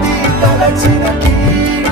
vida la.